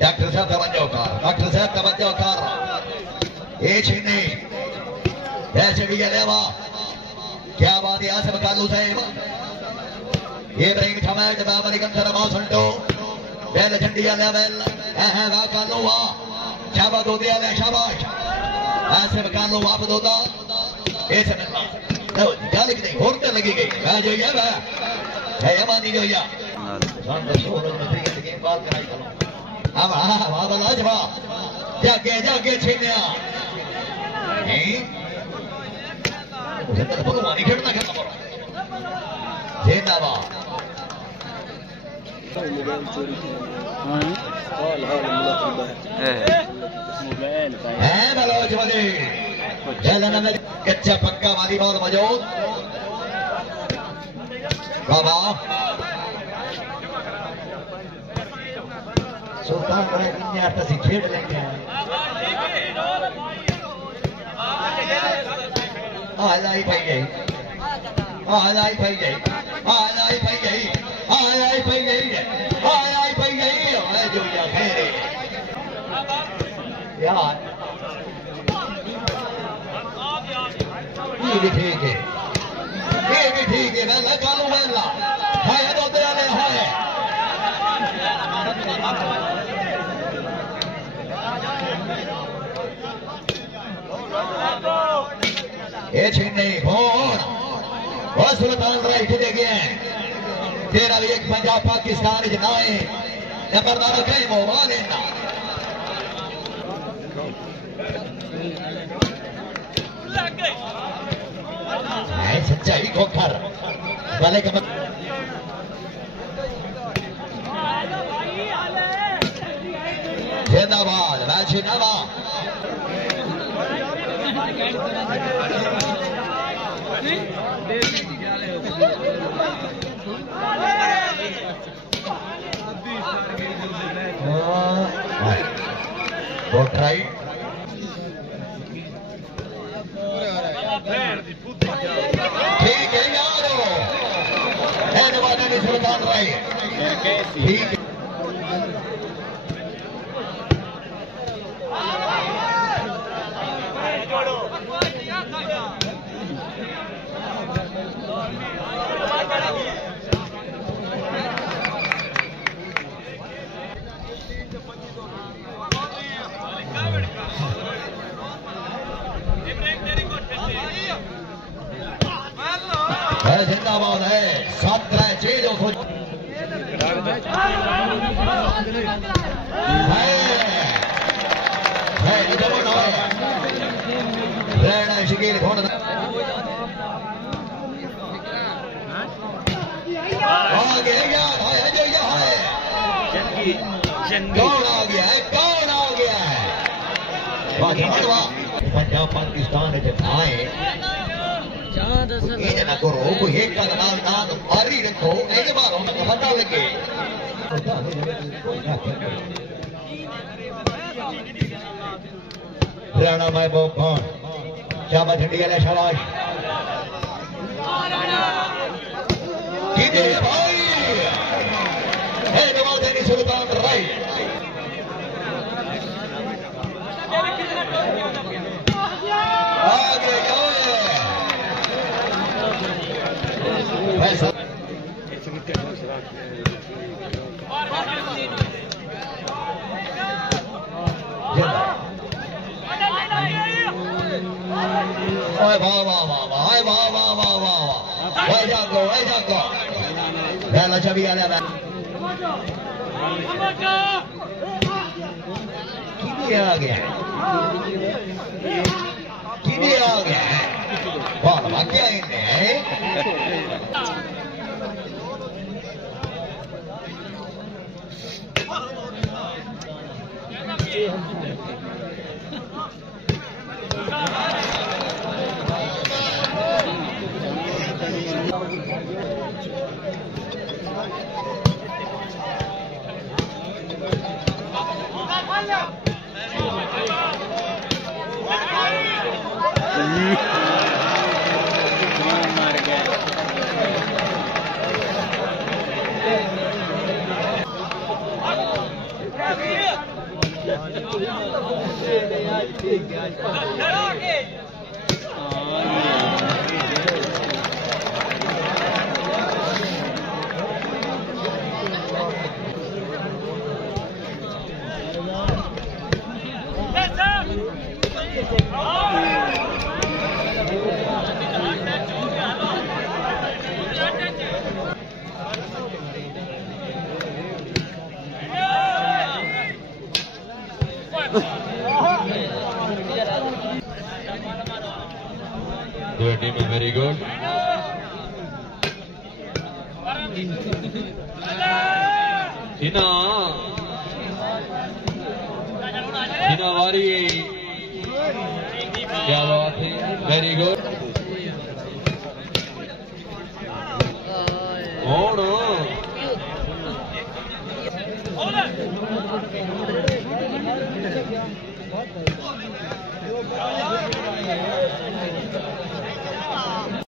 Doctor साहब तवज्जो कर, डॉक्टर साहब तवज्जो कर। ये छीने ऐसे भी लेवा क्या बात है आसिफ कालू साहब ये ब्रेक छमाए जवाब अली कंसर मां संटो बेल झंडिया लेवल है वा कालू वा शाबाश दो दिया ले शाबाश आसिफ कालू वापस होता ऐसे मिलना लो गाली की नहीं होरते लगी गई मैं जो ये है यमानी जो या शाम दस ओवर में क्रिकेट गेम बात कराई चलो अब हां वाह लाजवाब जागे जागे छीनिया पलवानी खेलना खेलना पड़ा जिंदाबाद है बलोच वाले खेलने में कच्चा पक्का वाली बॉल मौजूद बाबा सुल्तान बड़े दुनिया आता सी खेल लेंगे आलाई भाई गई आलाई भाई गई आलाई भाई गई आलाई भाई गई आलाई भाई गई जो या खेले यार ये भी ठीक है मैं कालू वाला है तो तेरा ले है ये छीने फोन और सुल्तान राइट दे गए तेरा भी एक पंजाब पाकिस्तान जनाए नंबरदार कई मोवा लेना सच्चाई खोखर भले का जिंदाबाद राजी नवा ट्राई ठीक है यारो सुल्तान राय ठीक है जिंदाबाद है 7-6 जो सोच शिकील कौन आ गया कौन आ गया है पंजाब पाकिस्तान आए ये ना करो कोई एक का नाम मारी रखो एक बार उनको पता लगे हरियाणा महबूब खान शाबाश इंडिया ने शाबाश भाई नवाज सुल्तान राय आगे पहला छवि आ गया वाह क्या Yeah. Your team is very good. Hina Wari, क्या बात है, very good.